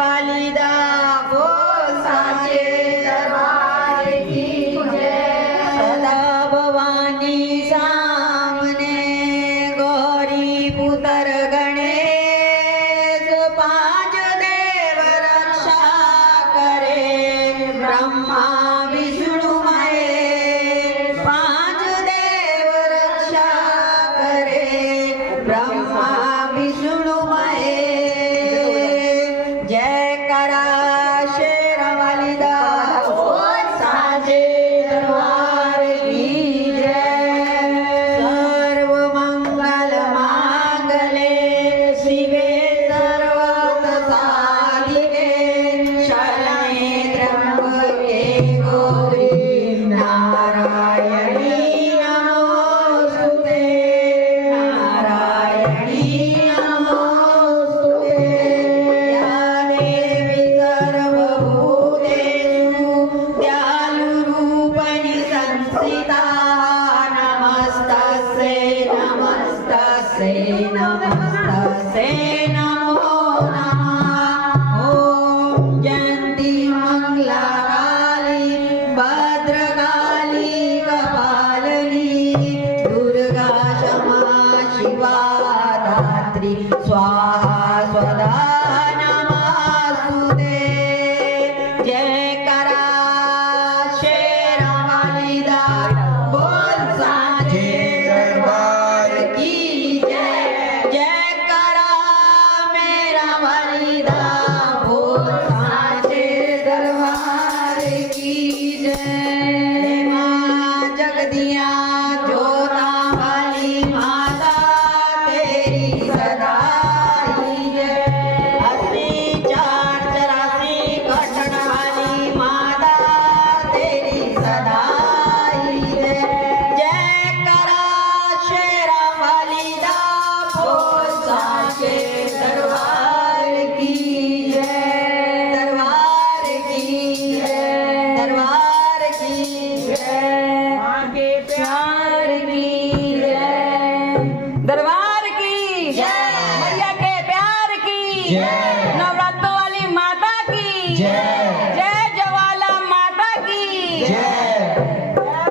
वालिदा बोल साचे दरबार की जय। सदा भवानी सामने गौरी पुत्र गणेश पांच देव रक्षा करे ब्रह्मा विष्णु महेश पांच देव रक्षा करे ब्रह्मा विष्णु महेश। जय करा शेर वालिदा बोल साचे दरबार की जय। सर्व मंगल मांगले शिवे सर्वार्थ साधिके शरणे त्र्यंबके गौरी नारायणी नमोस्तुते नारायणी नमोस्तुते। या देवी सर्वभूतेषु दयालुरूपिणी संस्थिता नमस्तस्यै नमस्तस्यै नमस्तस्यै नमो नमः। ॐ जयन्ती मंगलाकाली भद्रकाली कपालिनी दुर्गा क्षमा शिवा धात्री स्वाहा स्वधा नमस्तुते। जय करा शेर वालिदा बोल साचे दरबार की जय। जय करा मेरा वालिदा बोल साचे दरबार की जय। मां जगदिया जोता वाली माता तेरी सदा ही जय। 84 कटन वाली माता तेरी सदा ही जय। जय करा शेरा वालिदा बोल साचे दरबार की जय। दरबार की जय दरबार की जय मां के प्यार की जय। दरबार की जय मैया के प्यार की जय। नवरात्र वाली माता की जय।